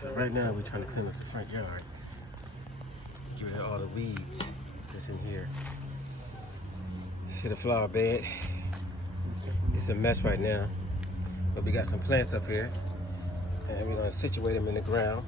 So right now we're trying to clean up the front yard. Get rid of all the weeds that's in here. See the flower bed? It's a mess right now. But we got some plants up here. And we're gonna situate them in the ground.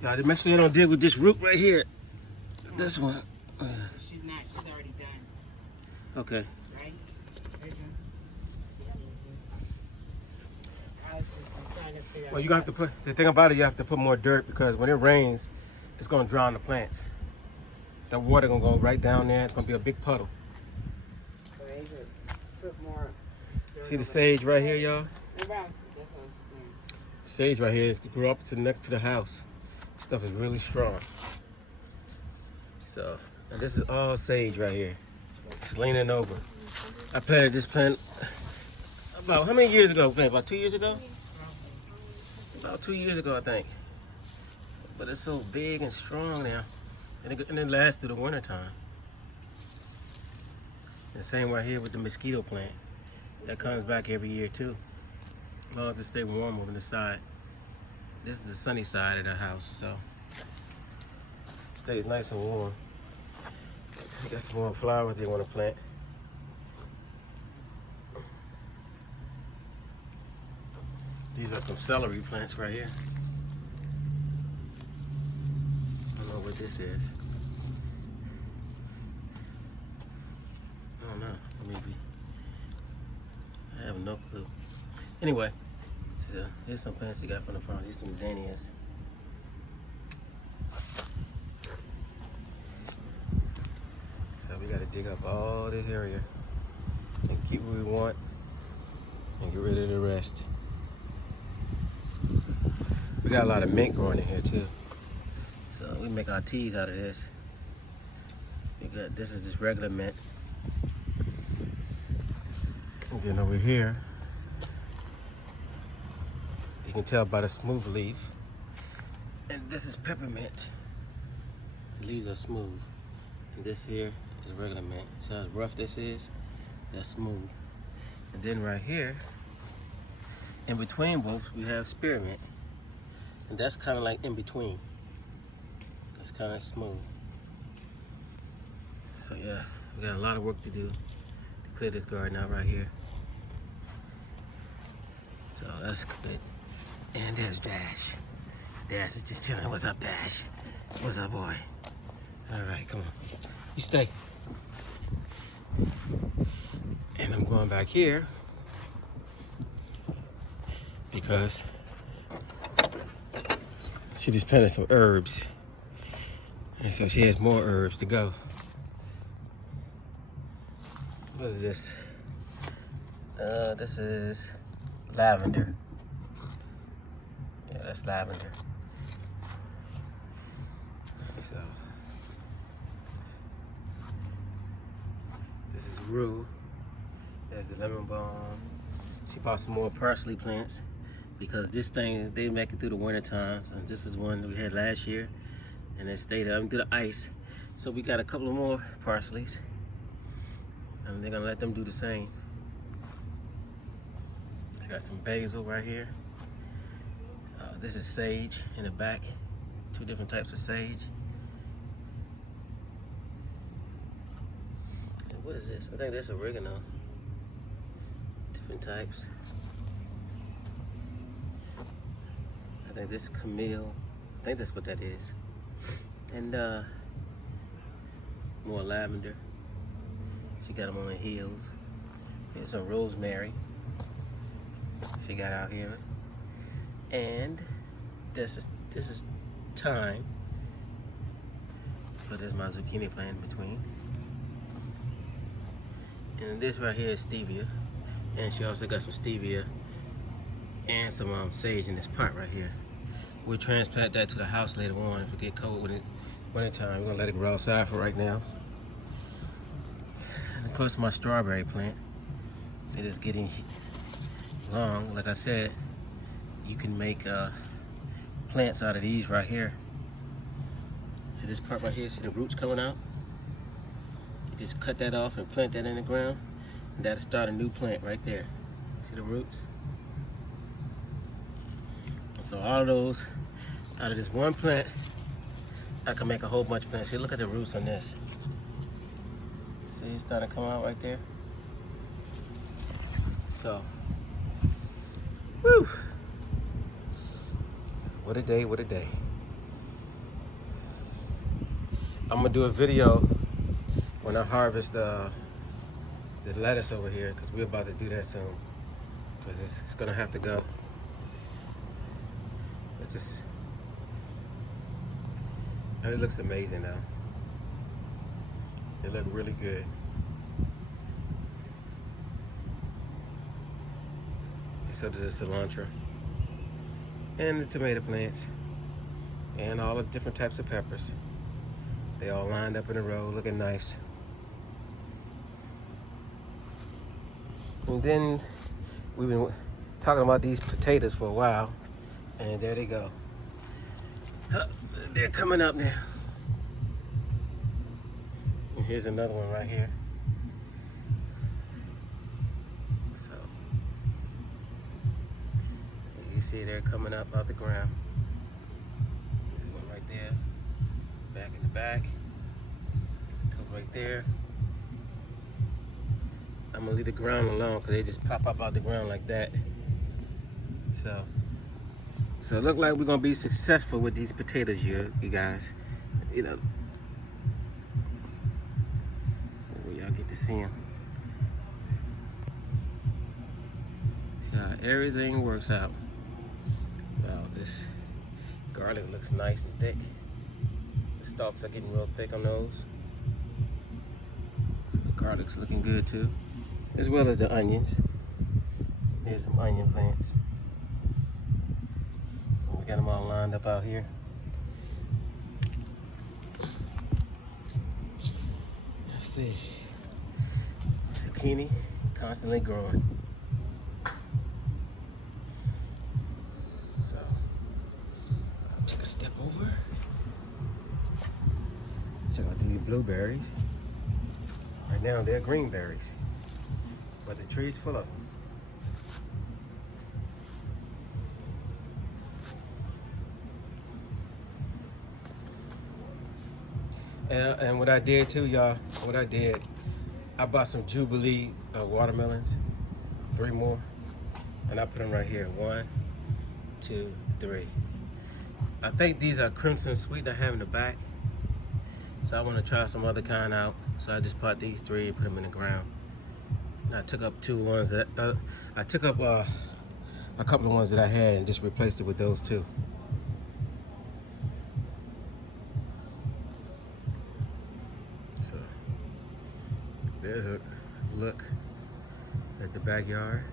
Y'all just make sure you don't dig with this root right here. This one. She's not. She's already done. Okay. Right? I was just trying to figure out. Well, you have to put, the thing about it, you have to put more dirt because when it rains, it's gonna drown the plants. The water gonna go right down there. It's gonna be a big puddle. Put more. See the sage right here, y'all? That's what I was thinking. Sage right here grew up next to the house. Stuff is really strong. So, and this is all sage right here. It's leaning over. I planted this plant about, how many years ago? About 2 years ago? About 2 years ago, I think. But it's so big and strong now. And it lasts through the winter time. And same right here with the mosquito plant. That comes back every year too. As long as it stay warm over the side. This is the sunny side of the house, so it stays nice and warm. I got some more flowers they want to plant. These are some celery plants right here. I don't know what this is. I don't know. Maybe. I have no clue. Anyway, so here's some plants they got from the farm. These some zinnias. So we got to dig up all this area and keep what we want and get rid of the rest. We got a lot of mint growing in here too. So we make our teas out of this. We got, this is just regular mint. And then over here, you can tell by the smooth leaf. And this is peppermint. The leaves are smooth. And this here is regular mint. So how rough this is, that's smooth. And then right here, in between both, we have spearmint. And that's kind of like in between. It's kind of smooth. So yeah, we got a lot of work to do to clear this garden out right here. So that's good. And there's Dash. Dash is just chilling. What's up, Dash? What's up, boy? All right, come on. You stay. And I'm going back here because she just planted some herbs. And so she has more herbs to go. What is this? This is lavender. Yeah, that's lavender. So this is rue. There's the lemon balm. She bought some more parsley plants because this thing, they make it through the winter times. And this is one that we had last year. And it stayed up through the ice. So we got a couple of more parsleys. And they're gonna let them do the same. She got some basil right here. This is sage in the back. 2 different types of sage. And what is this? I think that's oregano. Different types. I think this Camille. I think that's what that is. And more lavender. She got them on the heels. Here's some rosemary she got out here. And this is thyme. But there's my zucchini plant in between. And this right here is stevia. And she also got some stevia and some sage in this pot right here. We'll transplant that to the house later on if we get cold with it. Wintertime, we're gonna let it grow outside for right now. And of course my strawberry plant. It is getting long. Like I said, you can make plants out of these right here. See this part right here, see the roots coming out? You just cut that off and plant that in the ground. That'll start a new plant right there. See the roots? So all of those, out of this one plant, I can make a whole bunch of plants. See, look at the roots on this. See, it's starting to come out right there. So, woo! What a day, what a day. I'm gonna do a video when I harvest the lettuce over here, because we're about to do that soon. Because it's gonna have to go. It looks amazing now. It looks really good. So does the cilantro and the tomato plants and all the different types of peppers. They all lined up in a row, looking nice. And then we've been talking about these potatoes for a while, and there they go. They're coming up now. And here's another one right here. So you see they're coming up out the ground. There's one right there. Back in the back. Couple right there. I'm gonna leave the ground alone because they just pop up out the ground like that. So it looks like we're gonna be successful with these potatoes, you guys. You know, y'all get to see them. See how everything works out. Wow, this garlic looks nice and thick. The stalks are getting real thick on those. So the garlic's looking good too, as well as the onions. There's some onion plants. We got them all lined up out here. Let's see. Zucchini, constantly growing. So, I'll take a step over. Check out these blueberries. Right now they're green berries, but the tree's full of them. And what I did too, y'all, I bought some Jubilee watermelons, 3 more, and I put them right here. 1, 2, 3. I think these are Crimson Sweet I have in the back. So I want to try some other kind out. So I just bought these 3 and put them in the ground. And I took up 2 ones that, I took up a couple of ones that I had and just replaced it with those 2. So there's a look at the backyard.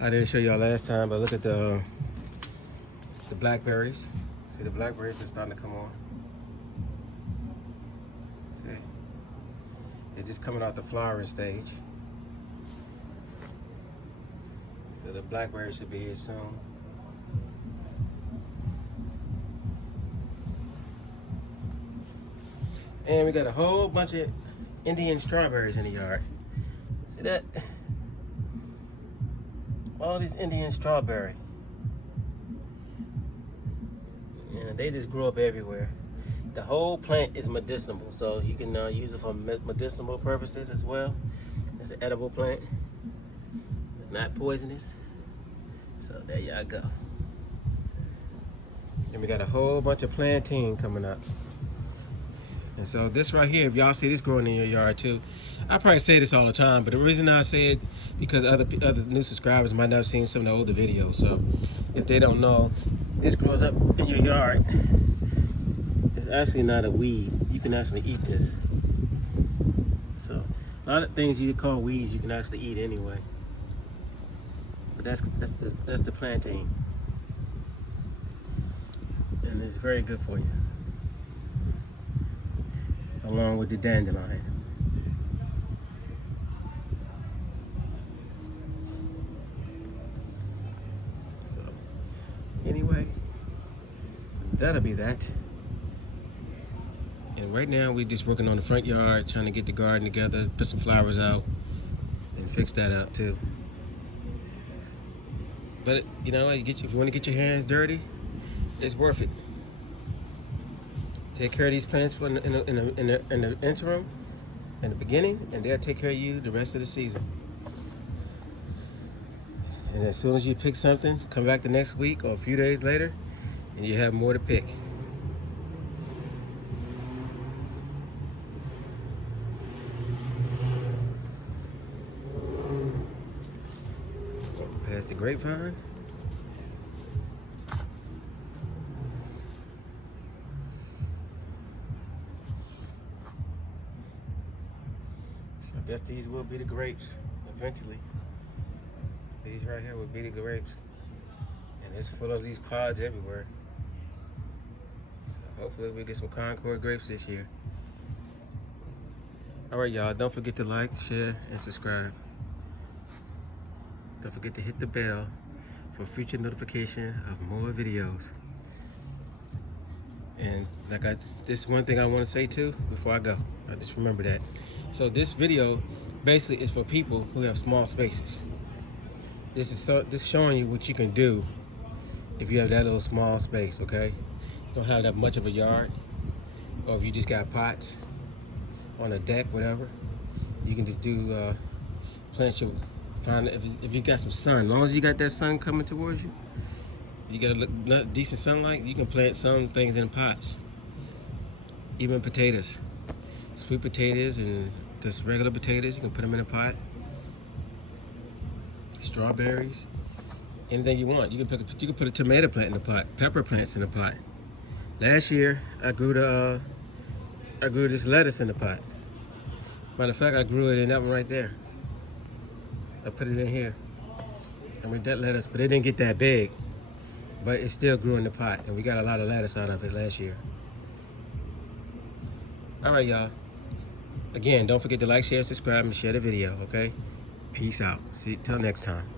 I didn't show y'all last time, but look at the blackberries. See the blackberries are starting to come on. See, they're just coming out the flowering stage. So the blackberries should be here soon. And we got a whole bunch of Indian strawberries in the yard. See that? All these Indian strawberry. And they just grow up everywhere. The whole plant is medicinal, so you can use it for medicinal purposes as well. It's an edible plant. It's not poisonous. So there y'all go. And we got a whole bunch of plantain coming up. And so this right here, if y'all see this growing in your yard too, I probably say this all the time, but the reason I say it because other new subscribers might not have seen some of the older videos. So if they don't know, this grows up in your yard. It's actually not a weed. You can actually eat this. So a lot of things you call weeds, you can actually eat anyway. But that's the plantain, and it's very good for you, along with the dandelion. So anyway, that'll be that. And right now we're just working on the front yard, trying to get the garden together, put some flowers out, fix that up too. But you know, if you want to get your hands dirty, it's worth it. Take care of these plants in the interim, in the beginning, and they'll take care of you the rest of the season. And as soon as you pick something, come back the next week or a few days later, and you have more to pick. Past the grapevine. So I guess these will be the grapes eventually. These right here will be the grapes. And it's full of these pods everywhere. So hopefully we get some Concord grapes this year. Alright y'all, don't forget to like, share, and subscribe. Don't forget to hit the bell for future notification of more videos. And this one thing I want to say too before I go. I just remember that. So this video basically is for people who have small spaces. This is showing you what you can do if you have that little small space, okay? Don't have that much of a yard, or if you just got pots on a deck, whatever. You can just do plant your. If you got some sun, as long as you got that sun coming towards you, you got a decent sunlight, you can plant some things in pots. Even potatoes, sweet potatoes and just regular potatoes, you can put them in a pot. Strawberries, anything you want. You can put a tomato plant in a pot, pepper plants in a pot. Last year, I grew this lettuce in a pot. Matter of fact, I grew it in that one right there. I put it in here. I mean, that lettuce, but it didn't get that big. But it still grew in the pot, and we got a lot of lettuce out of it last year. All right, y'all. Again, don't forget to like, share, subscribe, and share the video, okay? Peace out. See you till next time.